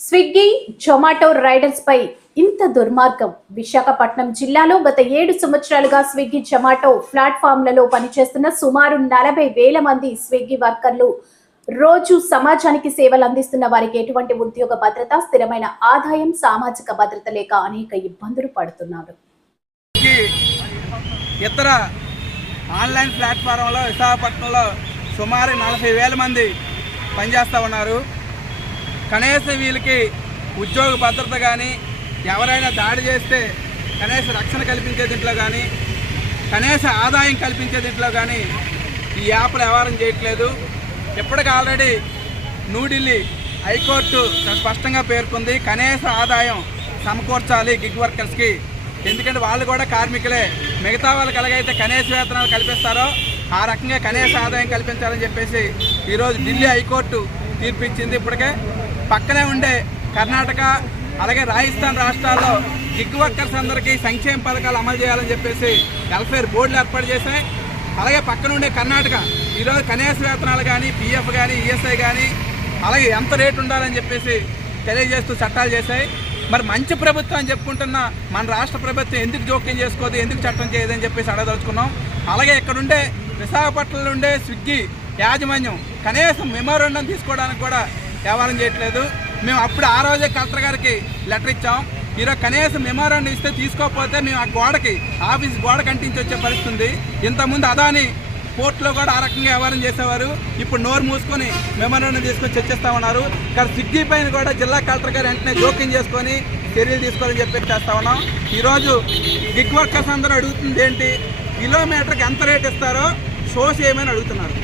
Swiggy Zomato riders పై ఇంత దుర్మార్గం. విశాఖపట్నం జిల్లాలో గత 7 సంవత్సరాలుగా స్విగ్గీ జొమాటో ప్లాట్ఫామ్లలో పనిచేస్తున్న సుమారు 40,000 మంది స్విగ్గీ వర్కర్లు రోజు సమాజానికి సేవలు అందిస్తున్న వారికి ఎటువంటి ఉద్యోగ భద్రత, స్థిరమైన ఆదాయం, సామాజిక భద్రత లేక అనేక ఇబ్బందులు పడుతున్నారు. ఇతర ఆన్లైన్ ప్లాట్ఫారంలో విశాఖపట్నంలో సుమారు 40,000 మంది పనిచేస్తూ ఉన్నారు. కనీసం వీళ్ళకి ఉద్యోగ భద్రత కానీ, ఎవరైనా దాడి చేస్తే కనీస రక్షణ కల్పించే దీంట్లో కానీ, కనీస ఆదాయం కల్పించే దీంట్లో కానీ ఈ యాప్లు వ్యవహారం చేయట్లేదు. ఇప్పటికి ఆల్రెడీ న్యూఢిల్లీ హైకోర్టు స్పష్టంగా పేర్కొంది, కనీస ఆదాయం సమకూర్చాలి గిగ్ వర్కర్స్కి. ఎందుకంటే వాళ్ళు కూడా కార్మికులే. మిగతా వాళ్ళకి ఎలాగైతే కనీస వేతనాలు కల్పిస్తారో ఆ రకంగా కనీస ఆదాయం కల్పించాలని చెప్పేసి ఈరోజు ఢిల్లీ హైకోర్టు తీర్పిచ్చింది. ఇప్పటికే పక్కనే ఉండే కర్ణాటక అలాగే రాజస్థాన్ రాష్ట్రాల్లో గిగ్ వర్కర్స్ అందరికీ సంక్షేమ పథకాలు అమలు చేయాలని చెప్పేసి వెల్ఫేర్ బోర్డులు ఏర్పాటు చేశాయి. అలాగే పక్కన ఉండే కర్ణాటక ఈరోజు కనీస వేతనాలు కానీ, పిఎఫ్ కానీ, ఈఎస్ఐ కానీ అలాగే ఎంత రేటు ఉండాలని చెప్పేసి తెలియజేస్తూ చట్టాలు చేశాయి. మరి మంచి ప్రభుత్వం అని చెప్పుకుంటున్న మన రాష్ట్ర ప్రభుత్వం ఎందుకు జోక్యం చేసుకోదు, ఎందుకు చట్టం చేయదని చెప్పేసి అడగదలుచుకున్నాం. అలాగే ఇక్కడుండే విశాఖపట్నంలో ఉండే స్విగ్గీ యాజమాన్యం కనీసం మెమోరాండం తీసుకోవడానికి కూడా వ్యవహారం చేయట్లేదు. మేము అప్పుడు ఆ రోజే కలెక్టర్ గారికి లెటర్ ఇచ్చాం. ఈరోజు కనీసం మెమోరాండం ఇస్తే తీసుకోకపోతే మేము ఆ గోడకి ఆఫీస్ గోడ కంటించి వచ్చే పరిస్థితి ఉంది. ఇంతకుముందు అదాని కోర్టులో కూడా ఆ రకంగా వ్యవహారం చేసేవారు. ఇప్పుడు నోరు మూసుకొని మెమోరాండం తీసుకొని చర్చిస్తూ ఉన్నారు. కానీ స్విగ్గీ పైన కూడా జిల్లా కలెక్టర్ గారు వెంటనే జోక్యం చేసుకొని చర్యలు తీసుకోవాలని చెప్పి చేస్తూ ఉన్నాం. ఈరోజు గిగ్ వర్కర్స్ అందరూ అడుగుతుంది ఏంటి, కిలోమీటర్కి ఎంత రేట్ ఇస్తారో షో చేయమని అడుగుతున్నారు.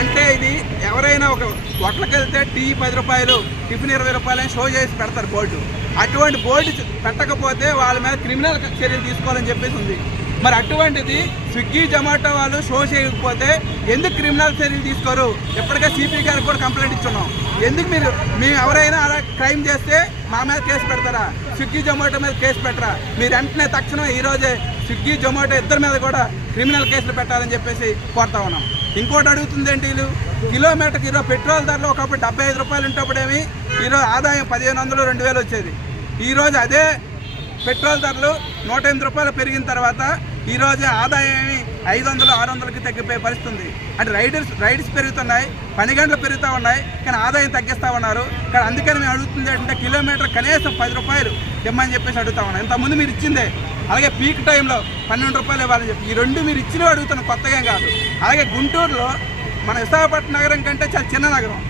అంటే ఇది ఎవరైనా ఒక హోటల్కి వెళ్తే టీ 10 రూపాయలు, టిఫిన్ 20 రూపాయలు అని షో చేసి పెడతారు బోర్డు. అటువంటి బోర్డు పెట్టకపోతే వాళ్ళ మీద క్రిమినల్ చర్యలు తీసుకోవాలని చెప్పేసి ఉంది. మరి అటువంటిది స్విగ్గీ జొమాటో వాళ్ళు షో చేయకపోతే ఎందుకు క్రిమినల్ చర్యలు తీసుకోరు? ఇప్పటికే సిపి గారికి కూడా కంప్లైంట్ ఇచ్చున్నాం. ఎందుకు మేము ఎవరైనా అలా క్రైమ్ చేస్తే మా మీద కేసు పెడతారా? స్విగ్గీ జొమాటో మీద కేసు పెట్టరా? మీరు వెంటనే తక్షణం ఈరోజే స్విగ్గీ జొమాటో ఇద్దరి మీద కూడా క్రిమినల్ కేసులు పెట్టాలని చెప్పేసి కోరుతా ఉన్నాం. ఇంకోటి అడుగుతుంది ఏంటి, వీళ్ళు కిలోమీటర్కి ఈరోజు పెట్రోల్ ధరలు ఒకప్పుడు 75 రూపాయలు ఉంటప్పుడేమి ఈరోజు ఆదాయం 1,500, 2,000 వచ్చేది. ఈరోజు అదే పెట్రోల్ ధరలు 108 రూపాయలు పెరిగిన తర్వాత ఈరోజు ఆదాయం 500, 600కి తగ్గిపోయే పరిస్థితుంది. అంటే రైడ్స్ పెరుగుతున్నాయి, పని గంటలు పెరుగుతూ ఉన్నాయి, కానీ ఆదాయం తగ్గిస్తూ ఉన్నారు. కానీ అందుకని మేము అడుగుతుంది ఏంటంటే కిలోమీటర్ కనీసం 10 రూపాయలు ఇవ్వమని చెప్పేసి అడుగుతా ఉన్నాం. ఇంతకుముందు మీరు ఇచ్చిందే. అలాగే పీక్ టైంలో 12 రూపాయలు ఇవ్వాలని చెప్పి ఈ రెండు మీరు ఇచ్చినవి అడుగుతున్న కొత్తగా కాదు. అలాగే గుంటూరులో మన విశాఖపట్నం నగరం కంటే చాలా చిన్న నగరం,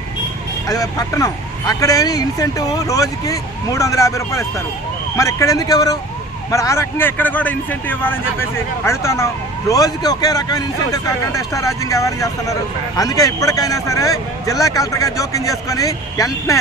అది పట్టణం. అక్కడేమి ఇన్సెంటివ్ రోజుకి 350 రూపాయలు ఇస్తారు. మరి ఇక్కడ ఎందుకు ఎవరు? మరి ఆ రకంగా ఇక్కడ కూడా ఇన్సెంటివ్ ఇవ్వాలని చెప్పేసి అడుగుతున్నాం. రోజుకి ఒకే రకమైన ఇన్సెంటివ్ కాకుండా ఎక్స్ట్రా రాజ్యంగా వ్యవహారం చేస్తున్నారు. అందుకే ఇప్పటికైనా సరే జిల్లా కలెక్టర్ గారు జోక్యం చేసుకొని వెంటనే